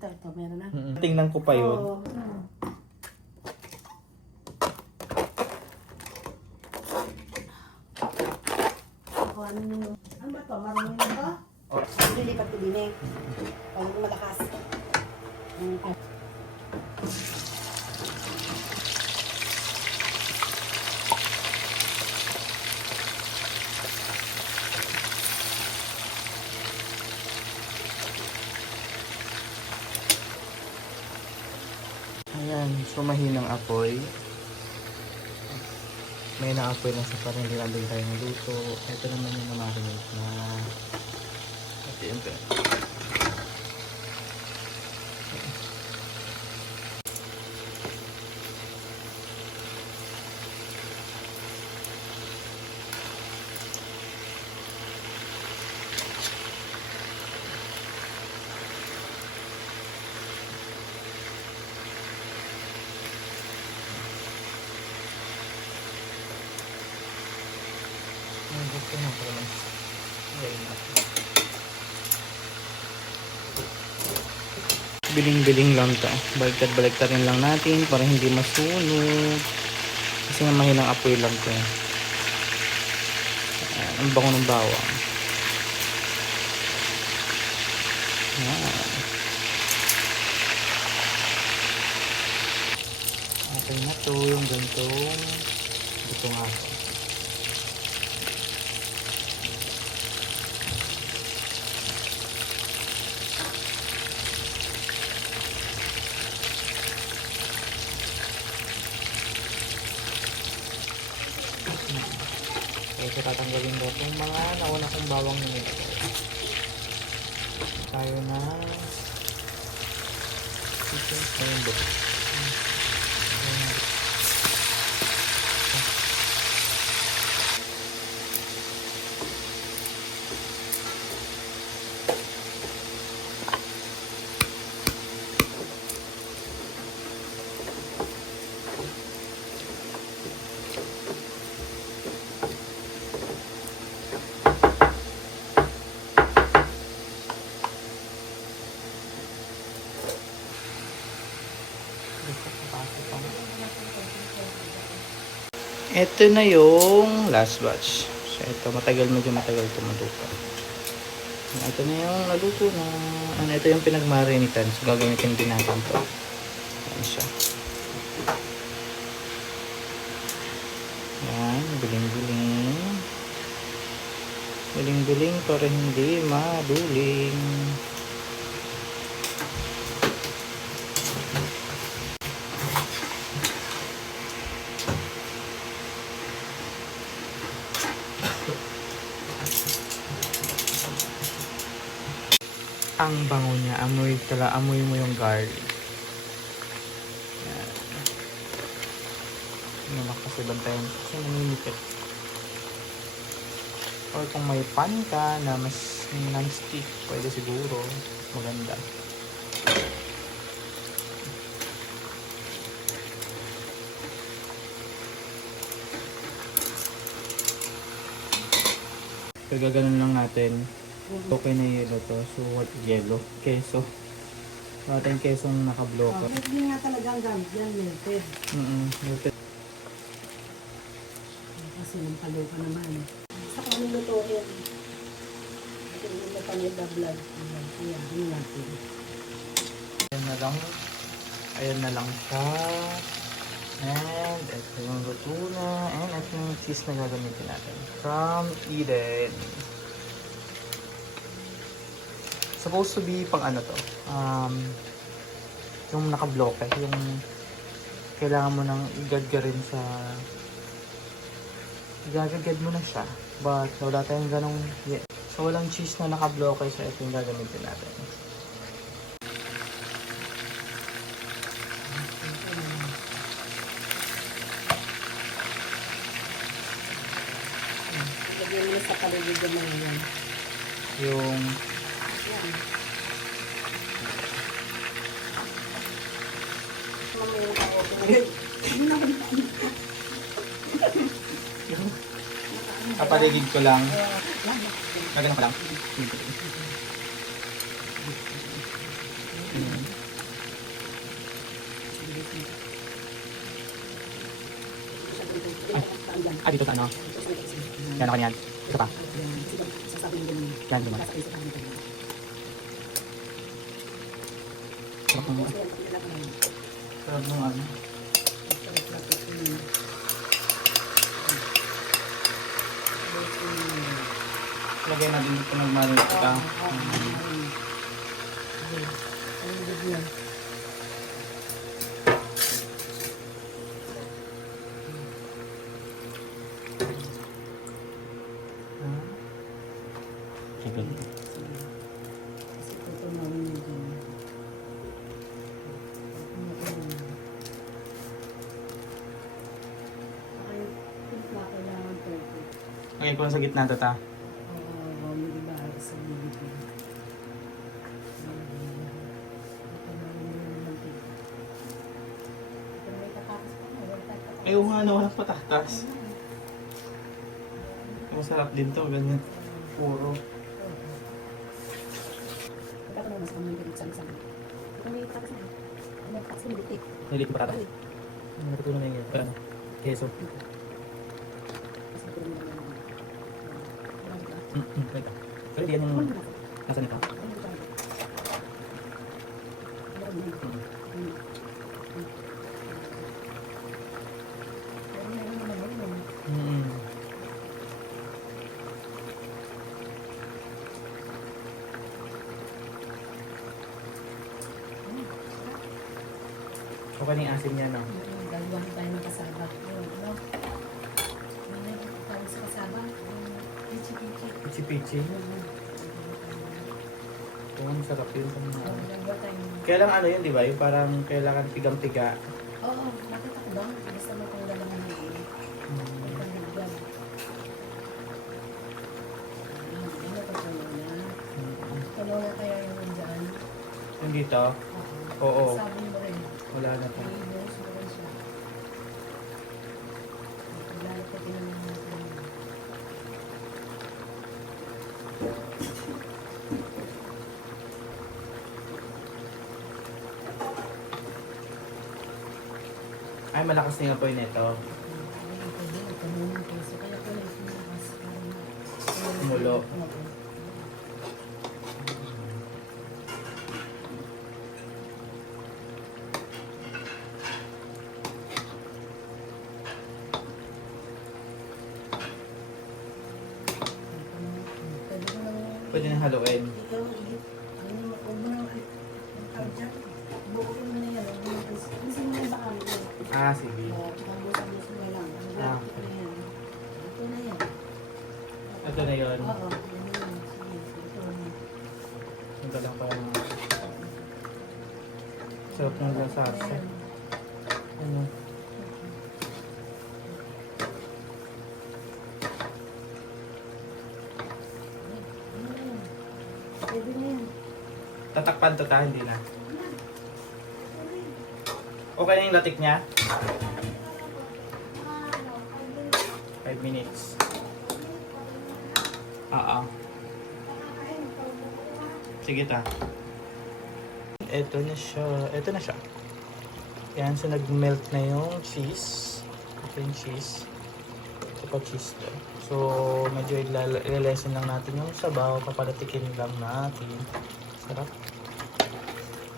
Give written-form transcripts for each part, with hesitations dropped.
Ito, meron na. Tingnan ko pa yun. Oo. Ano ba to? Marami na to? Lilipat ko din eh. Pag malakas. Ayan, so mahinang apoy. May na-apoy na sa parang nilambing tayo ng luto. Ito naman yung na-marinate na. Ito yung gusto na ko lang. Biling-biling lang ta. Baliktad-baliktarin lang natin para hindi masunog. Kasi nga mahinang apoy lang to. Ang bango ng bawang. Okay na to yung gantong ito nga ako. So tatanggalin ko itong mga nauna kong bawang nito. Tayo na ayun ba? Ito na yung last batch. So ito medyo matagal tumutupa. Ito na yung naluto na. Ito yung pinagmarinitan. So gagamitin din natin to. Ayan siya. Ayan, biling-biling. Biling-biling para hindi maduling. Ang bango niya, amoy mo yung garlic. Yan. Malakas ibantayan kasi nanginipit. Or kung may pan ka na mas non-stick, pwede siguro. Maganda. So, gaganon lang natin. Okay na yelo to. So, what yelo? Keso. So, ating kesong naka-block. Hindi nga talaga ang gamit yan, melted. Melted. Kasi ng paluka naman. Sa kung luto yan. Ito yung napalit na vlog. Kaya, ano natin. Ayan na lang siya. And, ito yung luto na. And, ito yung cheese na gagamitin natin. From Eden. Supposed to be pang ano to, yung naka-block yung kailangan mo nang igad-garin sa igagagad mo na siya, but wala tayong ganong so walang cheese na naka-block so ito yung gagamitin natin. Lagyan mo sa paligid yung mga yan. Yung kapaligid ko lang. Lagyan ko lang. Ah, dito sa ano? Yan ako yan. Isa pa. Sasabihin din mo. Yan, diba? Sasakay sa kanya. Sarap ng Kasi yan, kapila ka lang. sarap ng ano. Sarap-sarap ito. Lagay natin ito nag-marinate ka. Sige. Kasi tutunawin mo dyan. Saka yung timpla kailangan perfect. Lagay ko lang sa gitna ito ta. Oo, may iba sa bibig. Tutunawin mo yung mantika. Pero may patatas pa na. Wala tayo patatas. Ay, oo nga, no, walang patatas. Masarap din to, ganyan. Puro. Ito naman mas kamay dito sa isang. Ito may patatas na. May patatas na bitik. Hindi ko patatas. Natutunan na yun. Pero ano? Keso. Kasi ito rin naman. Marami ka. Wait. Pero di yan yung Marami ka. nasa nito. Marami ka. Marami ka. Okay na yung asin niya, no? Dalawa tayo ng kasaba. Ano? Ano tawag sa kasaba? Pichi-pichi. Pichi-pichi. Oo, ang sarap yun. Dalawa tayo. Kaya lang ano yun, di ba? Yung parang kailangan tigang-tiga. Oo, nakita ko ba? Basta mo kung dalawa ng iin. Pagkagdag. Ano pa tulo na? Tulo na kaya yung dyan. Yung dito? Oo. Sabon mo rin. Wala na po. I-bones mo rin siya. Paglalagpatin naman natin. Ay, malakas na yung apoy nito. Mulo. Pwede na haluin. Ah, sige. Ah. Ito na yun. Ito lang parang sarap ng lasasa. Ano? Pwede na yan. Tatakpan to ta, hindi na. Okay na yung latik niya? 5 minutes. Oo. Sige ta. Ito na siya. Ito na siya. Yan, so nag-melt na yung cheese. Ito yung cheese. Ito pa cheese to. So, medyo ilalesin lang natin yung sabaw. Papalatikin lang natin. Sarap.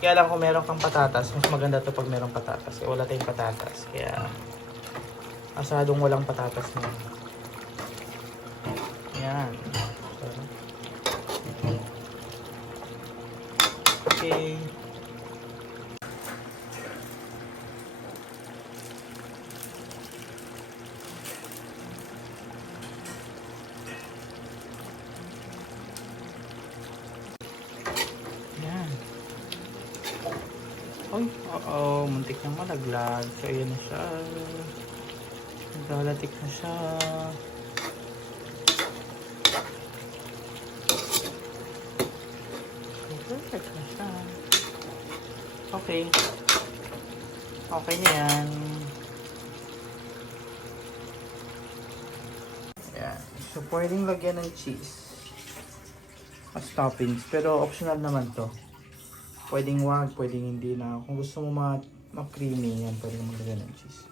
Kaya lang kung meron kang patatas, mas maganda to pag meron patatas. Eh, wala tayong patatas. Kaya, asadong walang patatas na yun. Yan. Sarap. Okay. Yan. Uy, oo, muntik nang malaglag. So, ayan na siya. Naglalatik na siya. Perfect na siya. Okay. Okay na yan. Ayan. So, pwedeng lagyan ng cheese as toppings. Pero optional naman to. Pwedeng wag, pwedeng hindi na. Kung gusto mo ma-creamy yan, pwedeng maglagyan ng cheese.